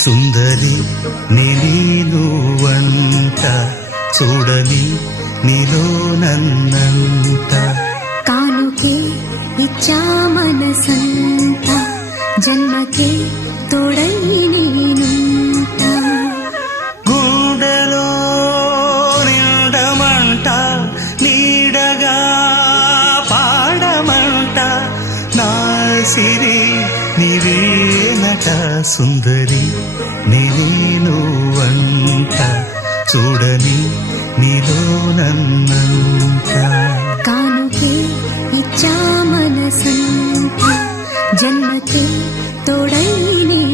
సుందరి నేను వంట చూడని నీలో నన్నంత కానుకే ఇచ్చా మనసంత జన్మకే తోడై నేనుంట గుండెలో నిండమంట నీడగా పాడమంట నా సిరి నీవేనట సుందరి నేను వంట చూడని నీలో నన్నంత కానుకే ఇచ్చా మనసంత జన్మకే తోడై